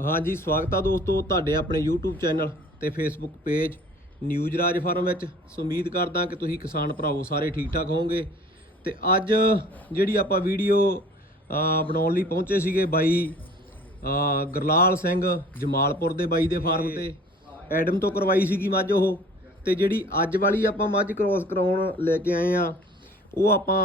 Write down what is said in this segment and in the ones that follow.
ਹਾਂਜੀ ਸਵਾਗਤ ਆ ਦੋਸਤੋ ਤੁਹਾਡੇ ਆਪਣੇ YouTube ਚੈਨਲ ਤੇ Facebook ਪੇਜ ਨਿਊਜ਼ ਰਾਜ ਫਾਰਮ ਵਿੱਚ। ਸੋ ਉਮੀਦ ਕਰਦਾ ਕਿ ਤੁਸੀਂ ਕਿਸਾਨ ਭਰਾਵੋ ਸਾਰੇ ਠੀਕ ਠਾਕ ਹੋਵੋਗੇ। ਤੇ ਅੱਜ ਜਿਹੜੀ ਆਪਾਂ ਵੀਡੀਓ ਬਣਾਉਣ ਲਈ ਪਹੁੰਚੇ ਸੀਗੇ ਬਾਈ ਗੁਰਲਾਲ ਸਿੰਘ ਜਮਾਲਪੁਰ ਦੇ ਬਾਈ ਦੇ ਫਾਰਮ ਤੇ। ਐਡਮ ਤੋਂ ਕਰਵਾਈ ਸੀਗੀ ਮੱਝ ਉਹ। ਤੇ ਜਿਹੜੀ ਅੱਜ ਵਾਲੀ ਆਪਾਂ ਮੱਝ ਕ੍ਰੋਸ ਕਰਾਉਣ ਲੈ ਕੇ ਆਏ ਆ ਉਹ ਆਪਾਂ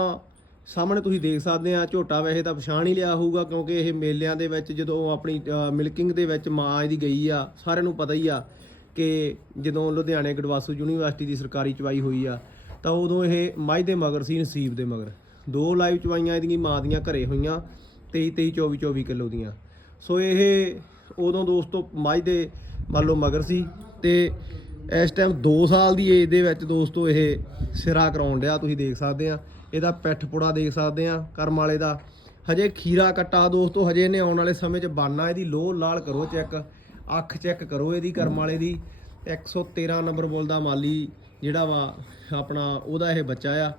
ਸਾਹਮਣੇ ਤੁਸੀਂ ਦੇਖ ਸਕਦੇ ਆ, ਝੋਟਾ ਵੈਸੇ ਤਾਂ ਪਛਾਣ ਹੀ ਲਿਆ ਹੋਊਗਾ, ਕਿਉਂਕਿ ਇਹ ਮੇਲਿਆਂ ਦੇ ਵਿੱਚ ਜਦੋਂ ਆਪਣੀ ਮਿਲਕਿੰਗ ਦੇ ਵਿੱਚ ਮਾਂ ਇਹਦੀ ਗਈ ਆ, ਸਾਰਿਆਂ ਨੂੰ ਪਤਾ ਹੀ ਆ ਕਿ ਜਦੋਂ ਲੁਧਿਆਣੇ ਗੜਵਾਸੂ ਯੂਨੀਵਰਸਿਟੀ ਦੀ ਸਰਕਾਰੀ ਚਵਾਈ ਹੋਈ ਆ, ਤਾਂ ਉਦੋਂ ਇਹ ਮਾਝ ਦੇ ਮਗਰ ਸੀ, ਨਸੀਬ ਦੇ ਮਗਰ। ਦੋ ਲਾਈਵ ਚਵਾਈਆਂ ਇਹਦੀਆਂ ਮਾਂ ਦੀਆਂ ਘਰੇ ਹੋਈਆਂ 23 23 24 24 ਕਿਲੋ ਦੀਆਂ। ਸੋ ਇਹ ਉਦੋਂ ਦੋਸਤੋ ਮਾਝ ਦੇ ਮੰਨ ਲਓ ਮਗਰ ਸੀ ਤੇ ਇਸ ਟਾਈਮ 2 ਸਾਲ ਦੀ ਏਜ ਦੇ ਵਿੱਚ ਦੋਸਤੋ ਇਹ ਸਿਰਾ ਕਰਾਉਣ ਡਿਆ, ਤੁਸੀਂ ਦੇਖ ਸਕਦੇ ਆ। ਇਹਦਾ ਪਿੱਠ ਪੁੜਾ ਦੇਖ ਸਕਦੇ ਆ, ਕਰਮ ਵਾਲੇ ਦਾ। ਹਜੇ ਖੀਰਾ ਕੱਟਾ ਦੋਸਤੋ, ਹਜੇ ਇਹਨੇ ਆਉਣ ਵਾਲੇ ਸਮੇਂ 'ਚ ਬਾਨਾ ਇਹਦੀ, ਲੋਹ ਲਾਲ ਕਰੋ ਚੈੱਕ, ਅੱਖ ਚੈੱਕ ਕਰੋ ਇਹਦੀ ਕਰਮ ਵਾਲੇ ਦੀ। 113 ਨੰਬਰ ਬੋਲਦਾ ਮਾਲੀ ਜਿਹੜਾ ਵਾ, ਆਪਣਾ ਉਹਦਾ ਇਹ ਬੱਚਾ ਆ।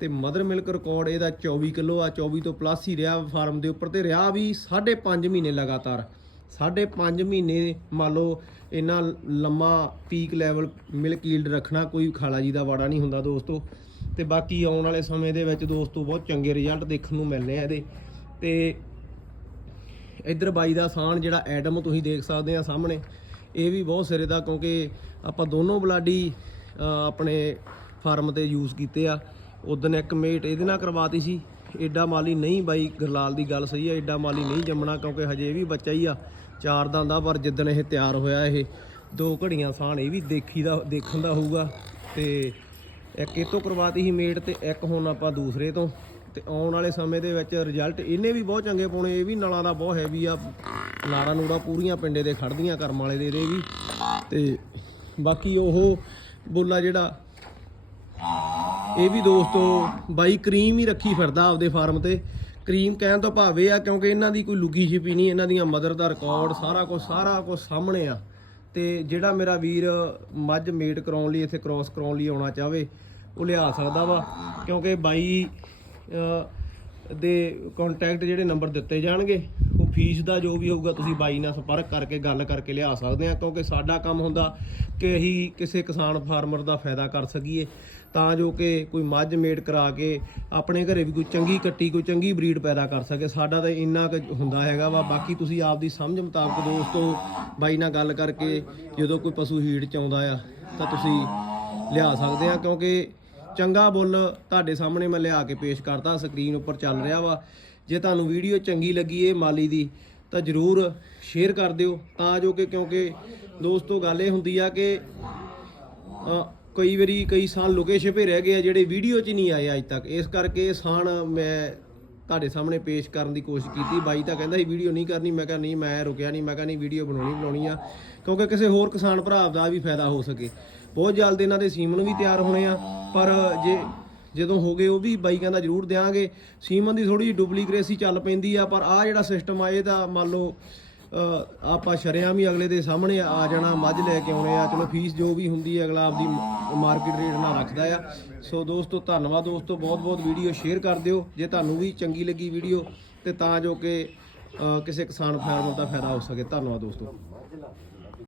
ਤੇ ਮਦਰ ਮਿਲਕ ਰਿਕਾਰਡ ਇਹਦਾ 24 ਕਿਲੋ ਆ 24 ਤੋਂ ਪਲੱਸ ਹੀ ਰਿਹਾ ਫਾਰਮ ਦੇ ਉੱਪਰ ਤੇ ਰਿਹਾ ਵੀ 5.5 ਮਹੀਨੇ ਲਗਾਤਾਰ। 5.5 ਮਹੀਨੇ ਮੰਨ ਲਓ ਇੰਨਾ ਲੰਮਾ ਪੀਕ ਲੈਵਲ ਮਿਲਕ ਯੀਲਡ ਰੱਖਣਾ, ਕੋਈ ਖਾਲਾ ਜੀ ਦਾ ਵਾੜਾ ਨਹੀਂ ਹੁੰਦਾ ਦੋਸਤੋ। ਤੇ ਬਾਕੀ ਆਉਣ ਵਾਲੇ ਸਮੇਂ ਦੇ ਵਿੱਚ ਦੋਸਤੋ ਬਹੁਤ ਚੰਗੇ ਰਿਜ਼ਲਟ ਦੇਖਣ ਨੂੰ ਮਿਲਨੇ ਆ ਇਹਦੇ। ਤੇ ਇੱਧਰ ਬਾਈ ਦਾ ਸਾਨ ਜਿਹੜਾ ਐਡਮ ਤੁਸੀਂ ਦੇਖ ਸਕਦੇ ਆ ਸਾਹਮਣੇ, ਇਹ ਵੀ ਬਹੁਤ ਸਿਰੇ ਦਾ ਕਿਉਂਕਿ ਆਪਾਂ ਦੋਨੋਂ ਬਲਾਡੀ ਆਪਣੇ ਫਾਰਮ ਤੇ ਯੂਜ਼ ਕੀਤੇ ਆ। ਉਦੋਂ ਇੱਕ ਮੇਟ ਇਹਦੇ ਨਾਲ ਕਰਵਾਤੀ ਸੀ। ਐਡਾ ਮਾਲੀ ਨਹੀਂ ਬਾਈ, ਗਰਲਾਲ ਦੀ ਗੱਲ ਸਹੀ ਆ ਐਡਾ ਮਾਲੀ ਨਹੀਂ ਜੰਮਣਾ ਕਿਉਂਕਿ ਹਜੇ ਵੀ ਬੱਚਾ ਹੀ ਆ। ਚਾਰ ਦੰਦ ਦਾ ਪਰ ਜਿੱਦਣ ਇਹ ਤਿਆਰ ਹੋਇਆ ਇਹ, ਦੋ ਘੜੀਆਂ ਸਾਨ ਇਹ ਵੀ ਦੇਖੀ ਦਾ ਦੇਖਣ ਦਾ ਹੋਊਗਾ। ਤੇ ਇੱਕ ਇਹ ਤੋਂ ਕਰਵਾਤੀ ਸੀ ਮੇਟ ਤੇ ਇੱਕ ਹੁਣ ਆਪਾਂ ਦੂਸਰੇ ਤੋਂ। ਤੇ ਆਉਣ ਵਾਲੇ ਸਮੇਂ ਦੇ ਵਿੱਚ ਰਿਜ਼ਲਟ ਇਹਨੇ ਵੀ ਬਹੁਤ ਚੰਗੇ ਪਾਉਣੇ, ਇਹ ਵੀ ਨਲਾਂ ਦਾ ਬਹੁਤ ਹੈਵੀ ਆ। ਨਾੜਾ ਨੂੜਾ ਪੂਰੀਆਂ ਪਿੰਡੇ ਦੇ ਖੜਦੀਆਂ ਕਰਮ ਵਾਲੇ ਦੇ, ਇਹਦੇ ਵੀ। ਤੇ ਬਾਕੀ ਉਹ ਬੋਲਾ ਜਿਹੜਾ, ਇਹ ਵੀ ਦੋਸਤੋ ਬਾਈ ਕਰੀਮ ਹੀ ਰੱਖੀ ਫਿਰਦਾ ਆਪਦੇ ਫਾਰਮ ਤੇ। ਕਰੀਮ ਕਹਿਣ ਤੋਂ ਭਾਵੇਂ ਆ ਕਿਉਂਕਿ ਇਹਨਾਂ ਦੀ ਕੋਈ ਲੁਕੀ ਛਿਪੀ ਨਹੀਂ, ਇਹਨਾਂ ਦੀਆਂ ਮਦਰ ਦਾ ਰਿਕਾਰਡ ਸਾਰਾ ਕੁਝ ਸਾਰਾ ਕੁਝ ਸਾਹਮਣੇ ਆ। ਤੇ ਜਿਹੜਾ ਮੇਰਾ ਵੀਰ ਮੱਝ ਮੇਟ ਕਰਾਉਣ ਲਈ, ਇੱਥੇ ਕ੍ਰਾਸ ਕਰਾਉਣ ਲਈ ਆਉਣਾ ਚਾਹਵੇ ਉਹ ਲਿਆ ਸਕਦਾ ਵਾ, ਕਿਉਂਕਿ ਬਾਈ ਦੇ ਕੰਟੈਕਟ ਜਿਹੜੇ ਨੰਬਰ ਦਿੱਤੇ ਜਾਣਗੇ, ਉਹ ਫੀਸ ਦਾ ਜੋ ਵੀ ਹੋਊਗਾ ਤੁਸੀਂ ਬਾਈ ਨਾਲ ਸੰਪਰਕ ਕਰਕੇ ਗੱਲ ਕਰਕੇ ਲਿਆ ਸਕਦੇ ਆ, ਕਿਉਂਕਿ ਸਾਡਾ ਕੰਮ ਹੁੰਦਾ ਕਿ ਅਸੀਂ ਕਿਸੇ ਕਿਸਾਨ ਫਾਰਮਰ ਦਾ ਫਾਇਦਾ ਕਰ ਸਕੀਏ। ਤਾਂ ਜੋ ਕਿ ਕੋਈ ਮੱਝ ਮੇਟ ਕਰਾ ਕੇ ਆਪਣੇ ਘਰੇ ਵੀ ਕੋਈ ਚੰਗੀ ਕੱਟੀ, ਕੋਈ ਚੰਗੀ ਬਰੀਡ ਪੈਦਾ ਕਰ ਸਕੇ। ਸਾਡਾ ਤਾਂ ਇੰਨਾ ਕੁ ਹੁੰਦਾ ਹੈਗਾ ਵਾ, ਬਾਕੀ ਤੁਸੀਂ ਆਪਦੀ ਸਮਝ ਮੁਤਾਬਕ ਦੋਸਤੋ, ਬਾਈ ਨਾਲ ਗੱਲ ਕਰਕੇ ਜਦੋਂ ਕੋਈ ਪਸ਼ੂ ਹੀਟ ਚ ਆਉਂਦਾ ਆ, ਤਾਂ ਤੁਸੀਂ ਲਿਆ ਸਕਦੇ ਆ, ਕਿਉਂਕਿ ਚੰਗਾ ਬੁੱਲ ਤੁਹਾਡੇ ਸਾਹਮਣੇ ਮੈਂ ਲਿਆ ਕੇ ਪੇਸ਼ ਕਰਤਾ, ਸਕਰੀਨ ਉੱਪਰ ਚੱਲ ਰਿਹਾ ਵਾ। ਜੇ ਤੁਹਾਨੂੰ ਵੀਡੀਓ ਚੰਗੀ ਲੱਗੀ ਇਹ ਮਾਲੀ ਦੀ, ਤਾਂ ਜਰੂਰ ਸ਼ੇਅਰ ਕਰ ਦਿਓ। ਤਾਂ ਜੋ ਕਿ ਕਿਉਂਕਿ ਦੋਸਤੋ, ਗੱਲ ਇਹ ਹੁੰਦੀ ਆ ਕਿ ਕਈ ਵਾਰੀ ਕਈ ਸਾਲ ਲੁਕੇ ਛਿਪੇ ਰਹਿ ਗਏ ਆ ਜਿਹੜੇ ਵੀਡੀਓ 'ਚ ਨਹੀਂ ਆਏ ਅੱਜ ਤੱਕ। ਇਸ ਕਰਕੇ ਸਾਨ ਮੈਂ ਤੁਹਾਡੇ ਸਾਹਮਣੇ ਪੇਸ਼ ਕਰਨ ਦੀ ਕੋਸ਼ਿਸ਼ ਕੀਤੀ। ਬਾਈ ਤਾਂ ਕਹਿੰਦਾ ਸੀ, ਵੀਡੀਓ ਨਹੀਂ ਕਰਨੀ। ਮੈਂ ਕਿਹਾ, ਨਹੀਂ, ਮੈਂ ਰੁਕਿਆ ਨਹੀਂ। ਮੈਂ ਕਿਹਾ, ਨਹੀਂ, ਵੀਡੀਓ ਬਣਾਉਣੀ ਬਣਾਉਣੀ ਆ। ਕਿਉਂਕਿ ਕਿਸੇ ਹੋਰ ਕਿਸਾਨ ਭਰਾ ਦਾ ਵੀ ਫਾਇਦਾ ਹੋ ਸਕੇ। ਬਹੁਤ ਜਲਦ ਇਹਨਾਂ ਦੇ ਸੀਮਨ ਵੀ ਤਿਆਰ ਹੋਣੇ ਆ। ਪਰ ਜੇ, ਜਦੋਂ ਹੋ ਗਏ ਉਹ ਵੀ ਬਾਈ ਕਹਿੰਦਾ ਜ਼ਰੂਰ ਦੇਾਂਗੇ ਸੀਮਨ ਦੀ ਥੋੜੀ ਜਿਹੀ ਡੁਪਲੀਕੇਸੀ ਚੱਲ ਪੈਂਦੀ ਆ, ਪਰ ਆ ਜਿਹੜਾ ਸਿਸਟਮ ਆ, ਇਹ ਤਾਂ ਮੰਨ ਲਓ ਆਪਾਂ ਸ਼ਰਿਆਮ ਵੀ ਅਗਲੇ ਦੇ ਸਾਹਮਣੇ ਆ ਜਾਣਾ, ਮੱਝ ਲੈ ਕੇ ਆਉਣੇ ਆ। ਚਲੋ ਫੀਸ ਜੋ ਵੀ ਹੁੰਦੀ ਹੈ, ਅਗਲਾ ਆਪਦੀ ਮਾਰਕੀਟ ਰੇਟ ਨਾਲ ਰੱਖਦਾ ਆ। ਸੋ ਦੋਸਤੋ, ਧੰਨਵਾਦ ਦੋਸਤੋ ਬਹੁਤ ਬਹੁਤ ਵੀਡੀਓ ਸ਼ੇਅਰ ਕਰ ਦਿਓ। ਜੇ ਤੁਹਾਨੂੰ ਵੀ ਚੰਗੀ ਲੱਗੀ ਵੀਡੀਓ ਤੇ ਤਾਂ ਜੋ ਕਿ ਕਿਸੇ ਕਿਸਾਨ ਫਾਰਮਰ ਦਾ ਫਾਇਦਾ ਹੋ ਸਕੇ। ਧੰਨਵਾਦ ਦੋਸਤੋ।